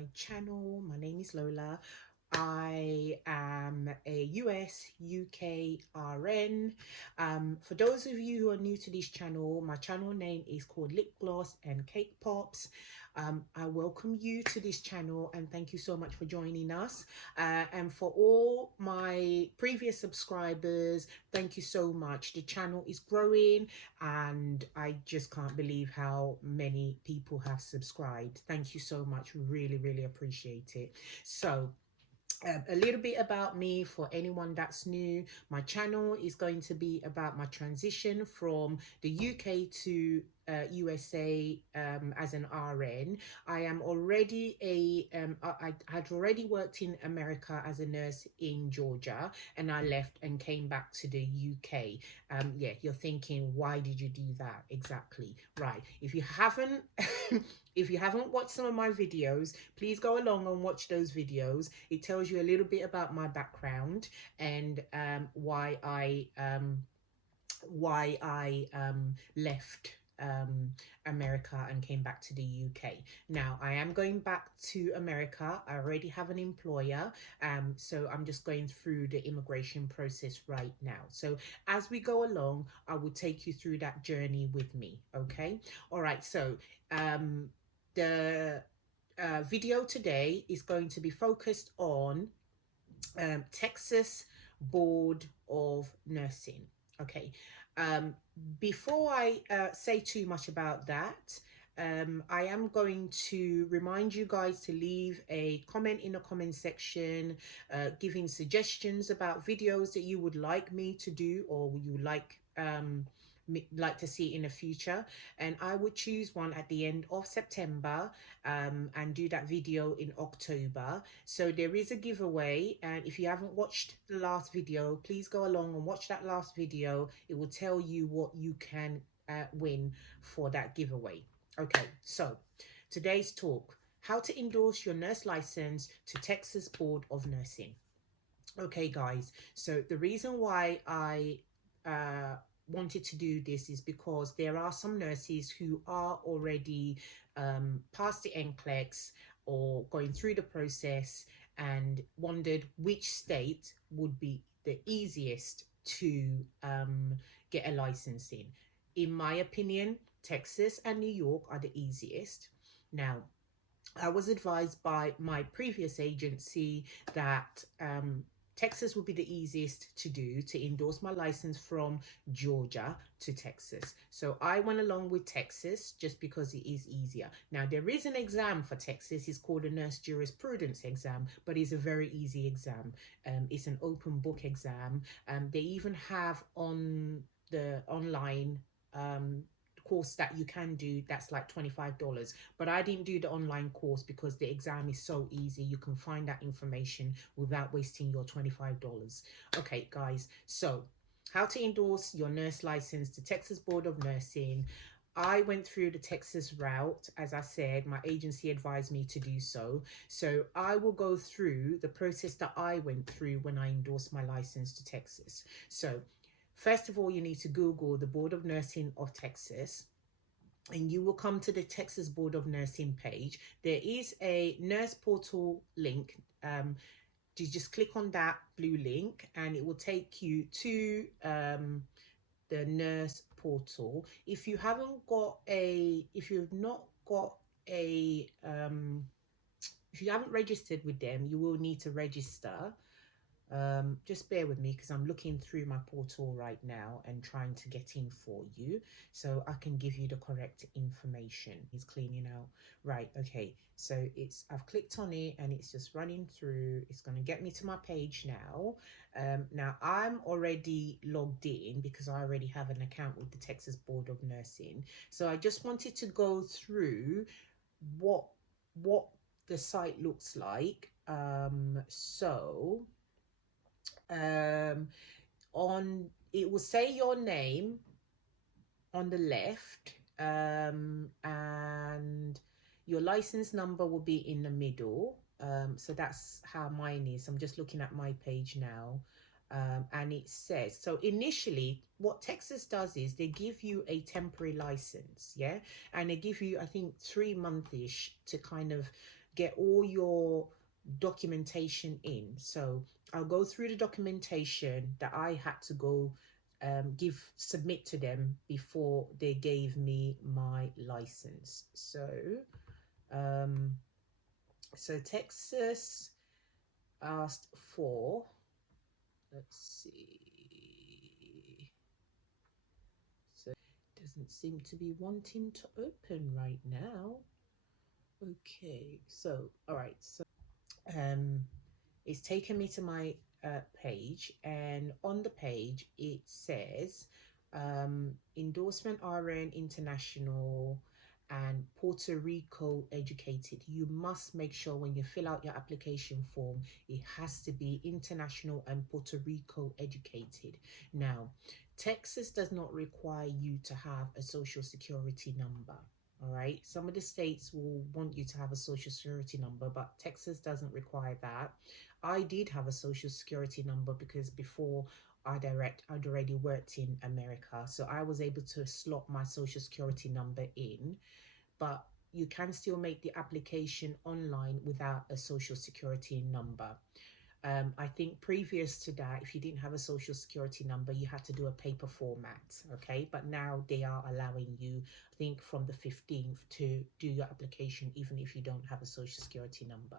my channel. My name is Lola. I am a US UK RN. For those of you who are new to this channel, my channel name is called Lip Gloss and Cake Pops. I welcome you to this channel and thank you so much for joining us. And for all my previous subscribers, thank you so much. The channel is growing and I just can't believe how many people have subscribed. Thank you so much. Really appreciate it. So a little bit about me for anyone that's new. My channel is going to be about my transition from the UK to USA as an RN. I am already I had already worked in America as a nurse in Georgia, and I left and came back to the UK. Yeah, you're thinking, why did you do that? Exactly. Right. If you haven't if you haven't watched some of my videos, please go along and watch those videos. It tells you a little bit about my background and why I left America and came back to the UK. Now I am going back to America. I already have an employer, so I'm just going through the immigration process right now. So as we go along, I will take you through that journey with me. Okay. All right. So the video today is going to be focused on Texas Board of Nursing. Okay. Um, Before I say too much about that, I am going to remind you guys to leave a comment in the comment section, giving suggestions about videos that you would like me to do or you like to see in the future, and I would choose one at the end of September and do that video in October. So there is a giveaway, and if you haven't watched the last video, please go along and watch that last video. It will tell you what you can win for that giveaway. Okay, so today's talk: how to endorse your nurse license to Texas Board of Nursing. Okay, guys, so the reason why I wanted to do this is because there are some nurses who are already past the NCLEX or going through the process and wondered which state would be the easiest to get a license in. In my opinion, Texas and New York are the easiest. Now, I was advised by my previous agency that Texas would be the easiest to do to endorse my license from Georgia to Texas. So I went along with Texas just because it is easier. Now, there is an exam for Texas. It's called a nurse jurisprudence exam, but it's a very easy exam. It's an open book exam. They even have on the online course that you can do that's like $25, but I didn't do the online course because the exam is so easy. You can find that information without wasting your $25. Okay, guys, so how to endorse your nurse license to Texas Board of Nursing. I went through the Texas route. As I said, my agency advised me to do so. So I will go through the process that I went through when I endorsed my license to Texas. So first of all, you need to Google the Board of Nursing of Texas, and you will come to the Texas Board of Nursing page. There is a nurse portal link. You just click on that blue link and it will take you to the nurse portal. If you haven't got a, if you've not got a, if you haven't registered with them, you will need to register. Just bear with me because I'm looking through my portal right now and trying to get in for you so I can give you the correct information. It's cleaning out. Right, okay, so I've clicked on it and it's just running through. It's going to get me to my page now. Now I'm already logged in because I already have an account with the Texas Board of Nursing. So I just wanted to go through what the site looks like. On it will say your name on the left, and your license number will be in the middle. So that's how mine is. I'm just looking at my page now. And it says, so initially what Texas does is they give you a temporary license, yeah, and they give you, I think, 3 months-ish to kind of get all your documentation in. So I'll go through the documentation that I had to go submit to them before they gave me my license. Um, so Texas asked for, let's see, so it doesn't seem to be wanting to open right now. Okay, so all right, so um it's taken me to my page, and on the page it says endorsement RN International and Puerto Rico educated. You must make sure when you fill out your application form, it has to be international and Puerto Rico educated. Now, Texas does not require you to have a social security number. All right. Some of the states will want you to have a social security number, but Texas doesn't require that. I did have a social security number because before I'd already worked in America. So I was able to slot my social security number in, but you can still make the application online without a social security number. I think previous to that, if you didn't have a social security number, you had to do a paper format. Okay. But now they are allowing you, I think from the 15th, to do your application, even if you don't have a social security number.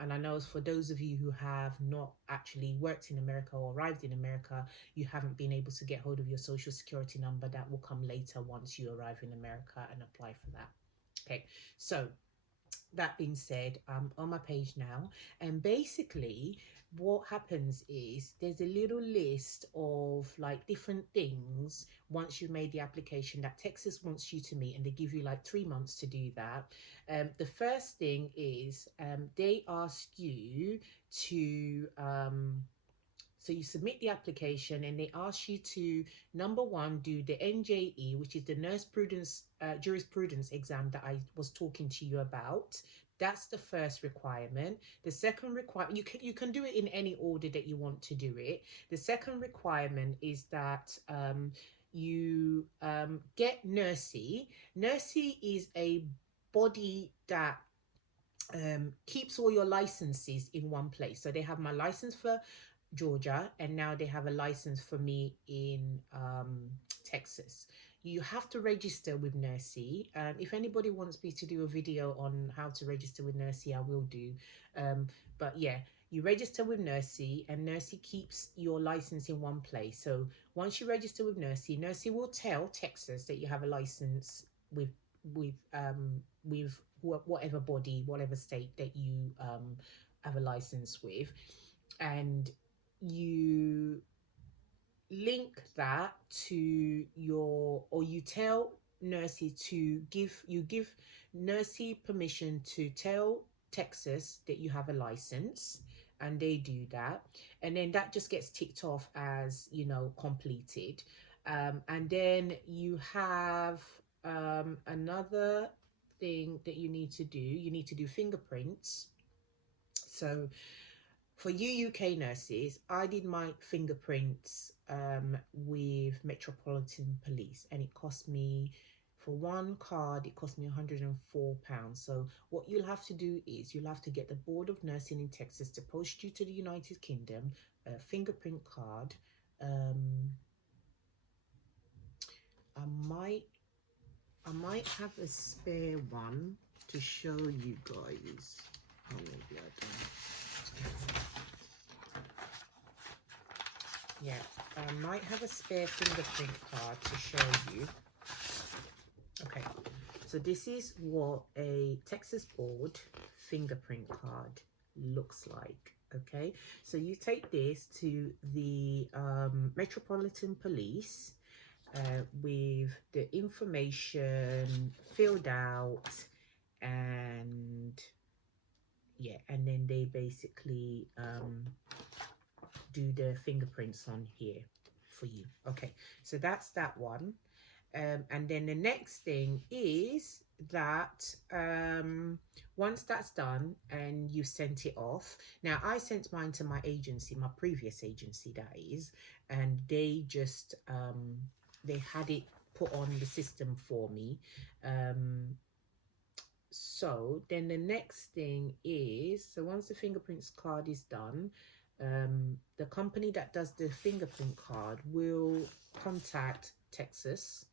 And I know for those of you who have not actually worked in America or arrived in America, you haven't been able to get hold of your social security number. That will come later once you arrive in America and apply for that. Okay. So that being said, I'm on my page now, and basically what happens is there's a little list of like different things once you've made the application that Texas wants you to meet, and they give you like 3 months to do that. The first thing is they ask you to so you submit the application, and they ask you to, number one, do the NJE, which is the nurse prudence jurisprudence exam that I was talking to you about. That's the first requirement. The second requirement, you can do it in any order that you want to do it. The second requirement is that you get NURSI. NURSI is a body that keeps all your licenses in one place. So they have my license for Georgia, and now they have a license for me in Texas. You have to register with NURSI. If anybody wants me to do a video on how to register with NURSI, I will do. But yeah, you register with NURSI, and NURSI keeps your license in one place. So once you register with NURSI, NURSI will tell Texas that you have a license with with whatever body, whatever state that you have a license with, and you link that to your, or you tell NURSI to give NURSI permission to tell Texas that you have a license, and they do that, and then that just gets ticked off as, completed. And then you have another thing that you need to do. You need to do fingerprints. So for you UK nurses, I did my fingerprints with Metropolitan Police, and it cost me, for one card, it cost me £104. So what you'll have to do is you'll have to get the Board of Nursing in Texas to post you to the United Kingdom a fingerprint card. I might have a spare one to show you guys. Oh, maybe I don't. Yeah, I might have a spare fingerprint card to show you. Okay, so this is what a Texas Board fingerprint card looks like. Okay, so you take this to the Metropolitan Police with the information filled out, and yeah, and then they basically do the fingerprints on here for you. Okay, so that's that one. And then the next thing is that once that's done and you sent it off, now I sent mine to my agency, my previous agency that is, and they just they had it put on the system for me. So then the next thing is, so once the fingerprints card is done, the company that does the fingerprint card will contact Texas,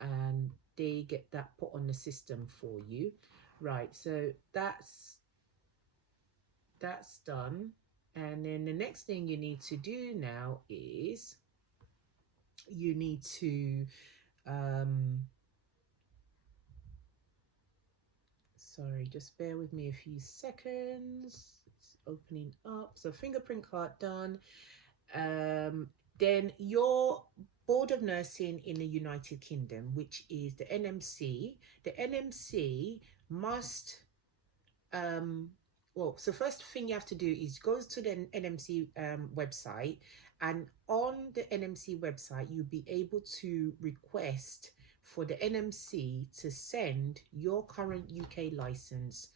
and they get that put on the system for you. Right, so that's done. And then the next thing you need to do now is you need to um sorry, just bear with me a few seconds. It's opening up. So fingerprint card done. um then your board of nursing in the United Kingdom, which is the NMC, the NMC must um well, so first thing you have to do is go to the NMC website, and on the NMC website you'll be able to request for the NMC to send your current UK license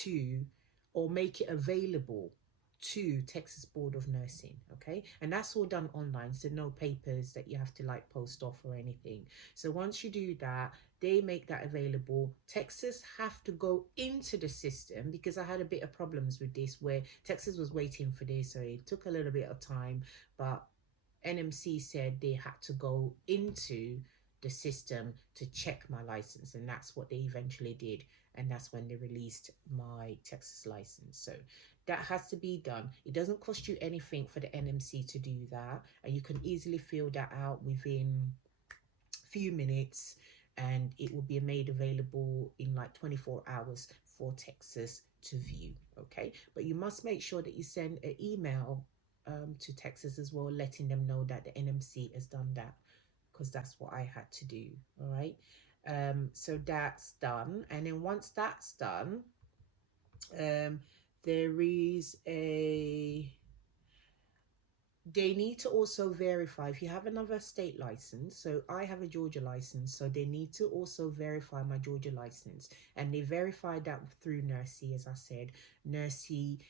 to, or make it available to, Texas Board of Nursing. Okay, and that's all done online, so no papers that you have to like post off or anything. So once you do that, they make that available. Texas have to go into the system, because I had a bit of problems with this where Texas was waiting for this, so it took a little bit of time. But NMC said they had to go into the system to check my license, and that's what they eventually did. And that's when they released my Texas license. So that has to be done. It doesn't cost you anything for the NMC to do that, and you can easily fill that out within few minutes, and it will be made available in like 24 hours for Texas to view. Okay, but you must make sure that you send an email to Texas as well, letting them know that the NMC has done that, because that's what I had to do. All right, so that's done. And then once that's done, um there is a they need to also verify if you have another state license. So I have a Georgia license, so they need to also verify my Georgia license, and they verify that through Nursey. As I said, Nursey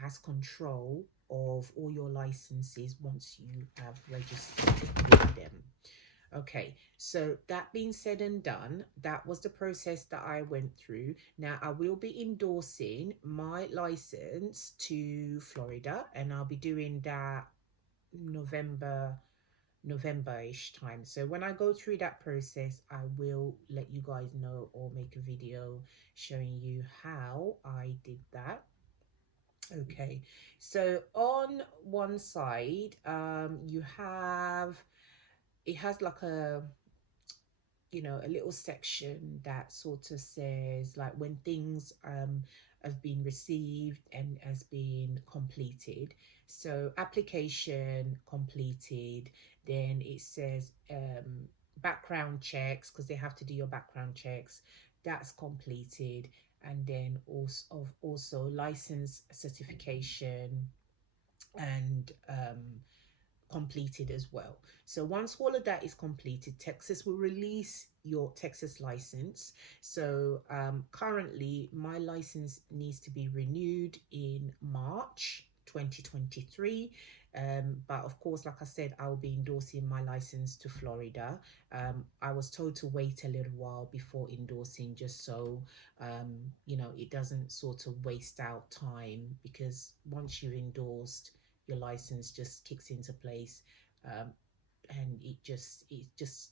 has control of all your licenses once you have registered with them. Okay, so that being said and done, that was the process that I went through. Now I will be endorsing my license to Florida, and I'll be doing that November, November-ish time. So when I go through that process, I will let you guys know, or make a video showing you how I did that. Okay, so on one side, you have, it has like a, a little section that sort of says like when things have been received and has been completed. So application completed, then it says background checks, because they have to do your background checks, that's completed. And then also license certification and completed as well. So once all of that is completed, Texas will release your Texas license. So currently my license needs to be renewed in March 2023. But of course, like I said, I will be endorsing my license to Florida. I was told to wait a little while before endorsing, just so it doesn't sort of waste out time, because once you've endorsed, your license just kicks into place. um, and it just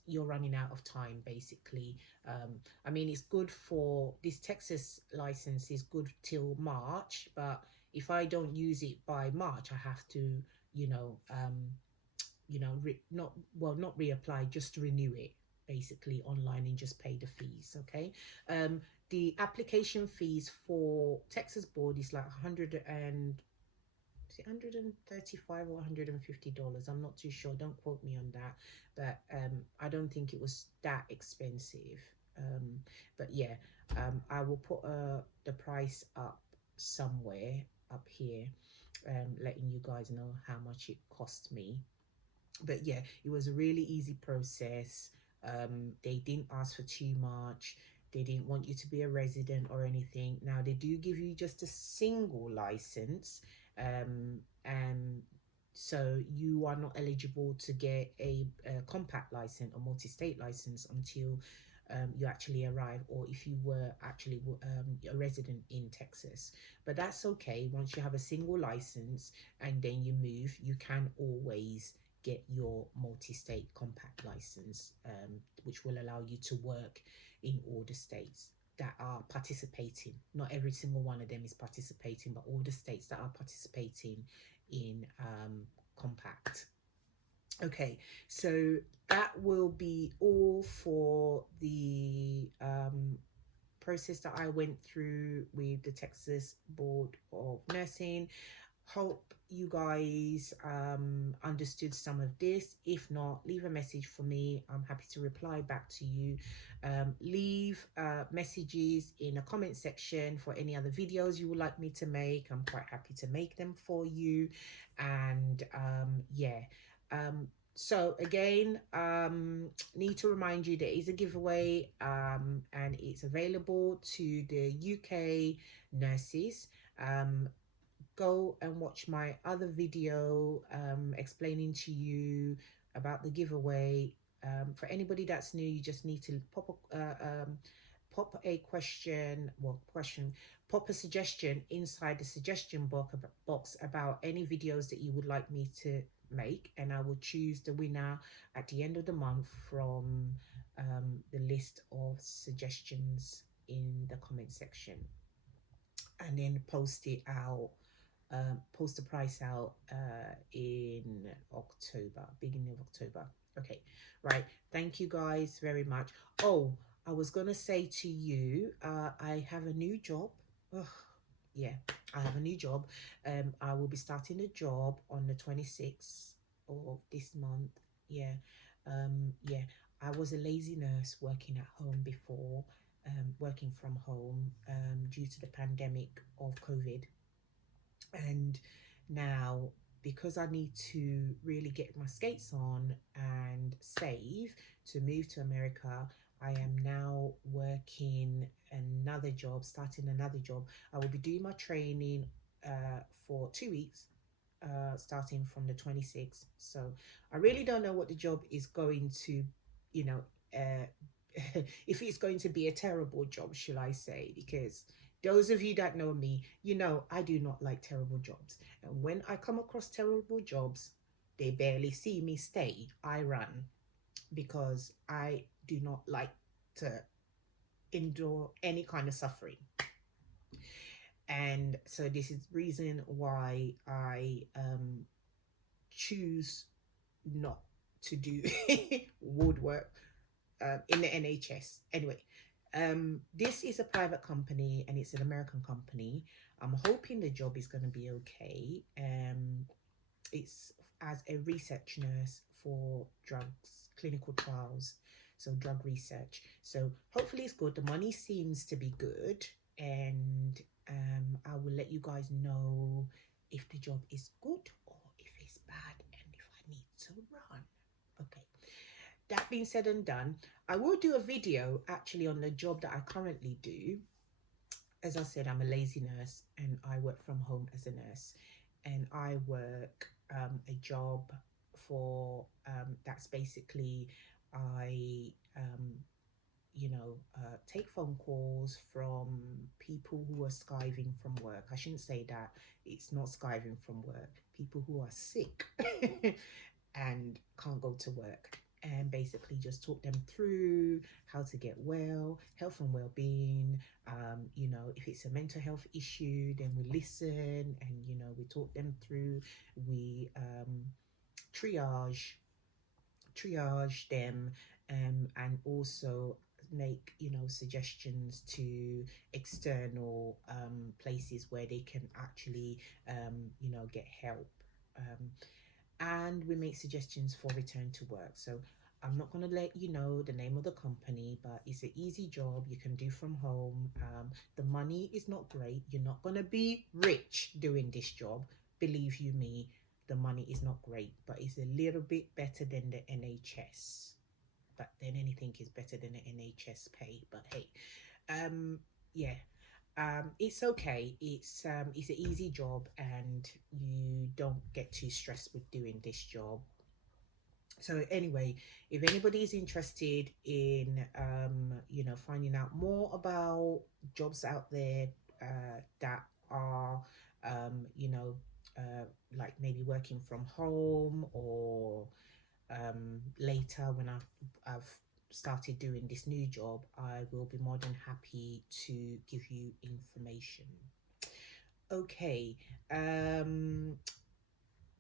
you're running out of time basically. I mean, it's good for this Texas license is good till March, but if I don't use it by March, I have to, you know um not reapply, just renew it basically online and just pay the fees. Okay. The application fees for Texas board is like 135 or $150. I'm not too sure, don't quote me on that, but I don't think it was that expensive. But yeah, I will put the price up somewhere up here, letting you guys know how much it cost me. But yeah, it was a really easy process. They didn't ask for too much. They didn't want you to be a resident or anything. Now they do give you just a single license, and so you are not eligible to get a compact license or multi-state license until you actually arrive, or if you were actually a resident in Texas. But that's okay. Once you have a single license and then you move, you can always get your multi-state compact license, which will allow you to work in all the states that are participating. Not every single one of them is participating, but all the states that are participating in compact. Okay, so that will be all for the process that I went through with the Texas Board of Nursing. Hope you guys understood some of this. If not, leave a message for me. I'm happy to reply back to you. Leave messages in a comment section for any other videos you would like me to make. I'm quite happy to make them for you. And yeah. So again, need to remind you there is a giveaway, and it's available to the UK nurses. Go and watch my other video explaining to you about the giveaway. For anybody that's new, you just need to pop a question, pop a suggestion inside the suggestion box about any videos that you would like me to make, and I will choose the winner at the end of the month from the list of suggestions in the comment section, and then post it out, post the price out in October, beginning of October. Okay, right. Thank you guys very much. Oh, I was gonna say to you, I have a new job. Ugh, yeah, I have a new job. I will be starting a job on the 26th of this month. Yeah, yeah. I was a lazy nurse working at home before, working from home due to the pandemic of COVID. And now, because I need to really get my skates on and save to move to America, I am now working another job, starting another job. I will be doing my training for 2 weeks, starting from the 26th. So I really don't know what the job is going to, you know, uh, if it's going to be a terrible job, shall I say, because those of you that know me, you know I do not like terrible jobs. And when I come across terrible jobs, they barely see me stay. I run because I do not like to endure any kind of suffering. And so this is the reason why I choose not to do woodwork in the NHS. Anyway, this is a private company and it's an American company. I'm hoping the job is going to be okay. It's as a research nurse for drugs, clinical trials, so drug research. So hopefully it's good. The money seems to be good, and I will let you guys know if the job is good or if it's bad and if I need to run. Okay. That being said and done, I will do a video actually on the job that I currently do. As I said, I'm a lazy nurse and I work from home as a nurse, and I work a job for that's basically I take phone calls from people who are skiving from work. I shouldn't say that, it's not skiving from work, people who are sick and can't go to work, and basically just talk them through how to get well, health and well-being. If it's a mental health issue, then we listen and we talk them through. We triage them, and also make suggestions to external places where they can actually get help, and we make suggestions for return to work. So I'm not going to let you know the name of the company, but it's an easy job you can do from home. The money is not great. You're not going to be rich doing this job. Believe you me, the money is not great, but it's a little bit better than the NHS. But then anything is better than the NHS pay. But hey, yeah, it's okay. It's an easy job, and you don't get too stressed with doing this job. So anyway, if anybody is interested in finding out more about jobs out there that are um, you know like maybe working from home, or later when I've started doing this new job, I will be more than happy to give you information. Okay.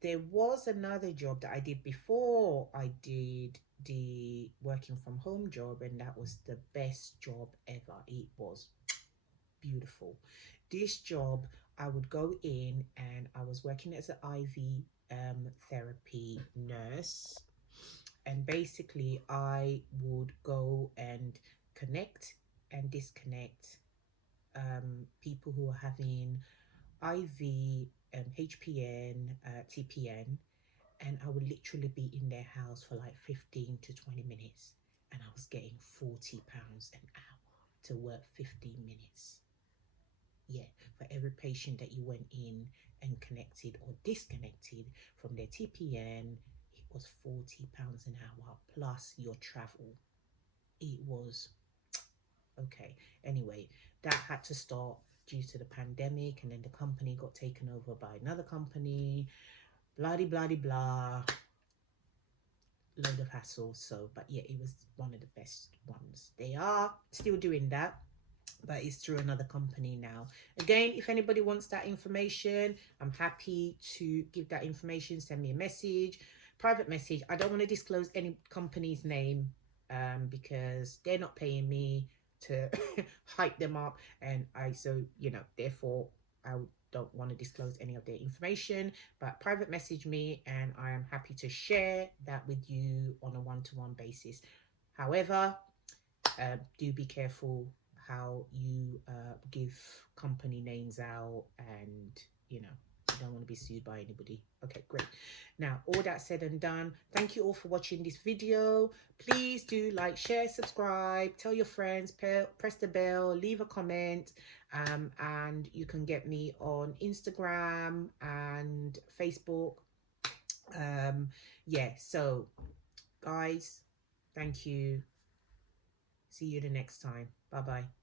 There was another job that I did before I did the working from home job, and that was the best job ever. It was beautiful. This job, I would go in and I was working as an IV therapy nurse, and basically I would go and connect and disconnect people who are having IV, HPN, TPN, and I would literally be in their house for like 15 to 20 minutes, and I was getting £40 an hour to work 15 minutes. Yeah, for every patient that you went in and connected or disconnected from their TPN, it was £40 an hour plus your travel. It was okay. Anyway, that had to stop due to the pandemic, and then the company got taken over by another company. Blah blah blah, load of hassle. So, but yeah, it was one of the best ones. They are still doing that, but it's through another company now. Again, if anybody wants that information, I'm happy to give that information. Send me a message, private message. I don't want to disclose any company's name because they're not paying me to hype them up, and therefore I don't want to disclose any of their information. But private message me, and I am happy to share that with you on a one-to-one basis. However, do be careful how you give company names out, and you don't want to be sued by anybody. Okay, great. Now, all that said and done, thank you all for watching this video. Please do like, share, subscribe, tell your friends, press the bell, leave a comment, and you can get me on Instagram and Facebook. Yeah, so guys, thank you. See you the next time. Bye bye.